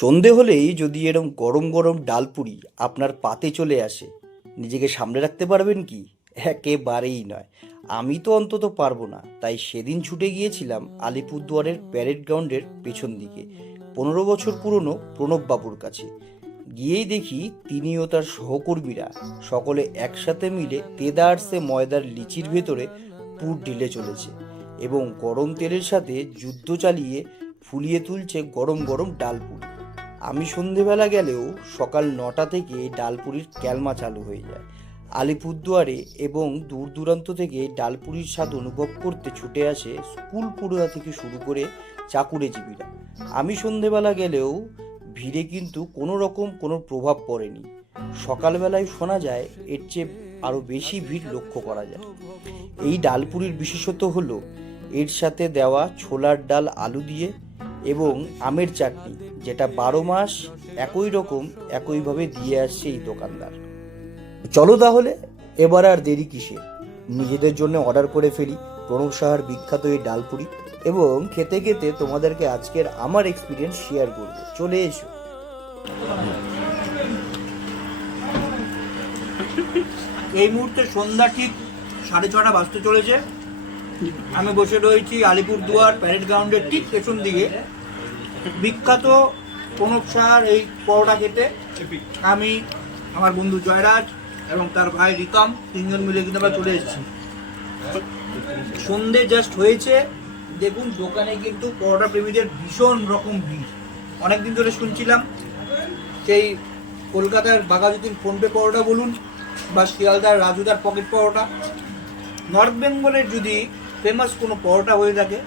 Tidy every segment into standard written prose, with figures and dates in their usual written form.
সন্ধে হলেই যদি এরম গরম গরম ডালপুরি আপনার পাতে চলে আসে, নিজেকে সামলে রাখতে পারবেন কি? একেবারেই নয়। আমি তো অন্তত পারবো না। তাই সেদিন ছুটে গিয়েছিলাম আলিপুরদুয়ারের প্যারেড গ্রাউন্ডের পেছন দিকে 15 বছর পুরনো প্রণববাবুর কাছে। গিয়েই দেখি তিনি ও তার সহকর্মীরা সকলে একসাথে মিলে দেদারসে ময়দার লিচির ভেতরে পুর ঢেলে চলেছে এবং গরম তেলের সাথে যুদ্ধ চালিয়ে ফুলিয়ে তুলছে গরম গরম ডালপুরি। আমি সন্ধেবেলা গেলেও সকাল 9টা থেকে ডালপুরির ক্যালমা চালু হয়ে যায় আলিপুরদুয়ারে, এবং দূর দূরান্ত থেকে ডালপুরির স্বাদ অনুভব করতে ছুটে আসে স্কুল পড়ুয়া থেকে শুরু করে চাকুরেজীবীরা। আমি সন্ধেবেলা গেলেও ভিড়ে কিন্তু কোনো রকম কোনো প্রভাব পড়েনি। সকালবেলায় শোনা যায় এর চেয়ে আরও বেশি ভিড় লক্ষ্য করা যায়। এই ডালপুরির বিশেষত হলো এর সাথে দেওয়া ছোলার ডাল আলু দিয়ে এবং আমের চাটনি, যেটা 12 মাস একই রকম একইভাবে দিয়ে আসছে এই দোকানদার। চলো তাহলে, এবার আর দেরি কিসে, নিজেদের জন্য অর্ডার করে ফেলি প্রণব সাহার বিখ্যাত এই ডালপুরি, এবং খেতে খেতে তোমাদেরকে আজকের আমার এক্সপিরিয়েন্স শেয়ার করবো। চলে এসো। এই মুহূর্তে সন্ধ্যা ঠিক 6:30 বাজতে চলেছে। আমি বসে রয়েছি আলিপুরদুয়ার প্যারেড গ্রাউন্ডের ঠিক পেছন দিকে বিখ্যাত প্রণব সাহার এই পরোটা খেতে। আমি, আমার বন্ধু জয়রাজ এবং তার ভাই রিতম, তিনজন মিলে কিন্তু আমরা চলে এসেছি। সন্ধে জাস্ট হয়েছে, দেখুন দোকানে কিন্তু পরোটা প্রেমীদের ভীষণ রকম ভিড়। অনেকদিন ধরে শুনছিলাম সেই কলকাতার বাঘাযতীন ফোনপে পরোটা বলুন বা শিয়ালদার রাজুদার পকেট পরোটা, নর্থ বেঙ্গলের যদি ফেমাস কোনো পরোটা হয়ে থাকে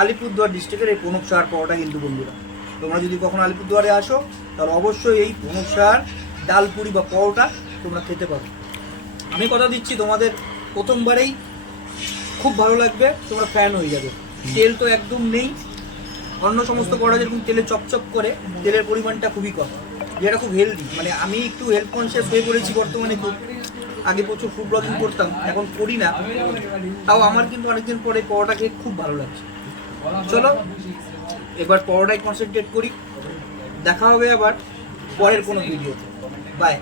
আলিপুরদুয়ার ডিস্ট্রিক্টের এই প্রণব সাহার পরোটা। কিন্তু বন্ধুরা, তোমরা যদি কখনো আলিপুরদুয়ারে আসো তাহলে অবশ্যই এই প্রণব সাহার ডালপুরি বা পরোটা তোমরা খেতে পারো। আমি কথা দিচ্ছি তোমাদের প্রথমবারেই খুব ভালো লাগবে, তোমরা ফ্যান হয়ে যাবে। তেল তো একদম নেই, অন্য সমস্ত পরোটা যেরকম তেলে চপচপ করে, তেলের পরিমাণটা খুবই কম, যেটা খুব হেলদি। মানে আমি একটু হেলথ কনসিয়াস হয়ে পড়েছি বর্তমানে। খুব আগে প্রচুর ফুড ব্লগিং করতাম, এখন করি না। তাও আমার কিন্তু অনেকদিন পরে পরোটা খেয়ে খুব ভালো লাগছে। চলো এবার পরোটায় কনসেন্ট্রেট করি। দেখা হবে আবার পরের কোনো ভিডিওতে। বাই।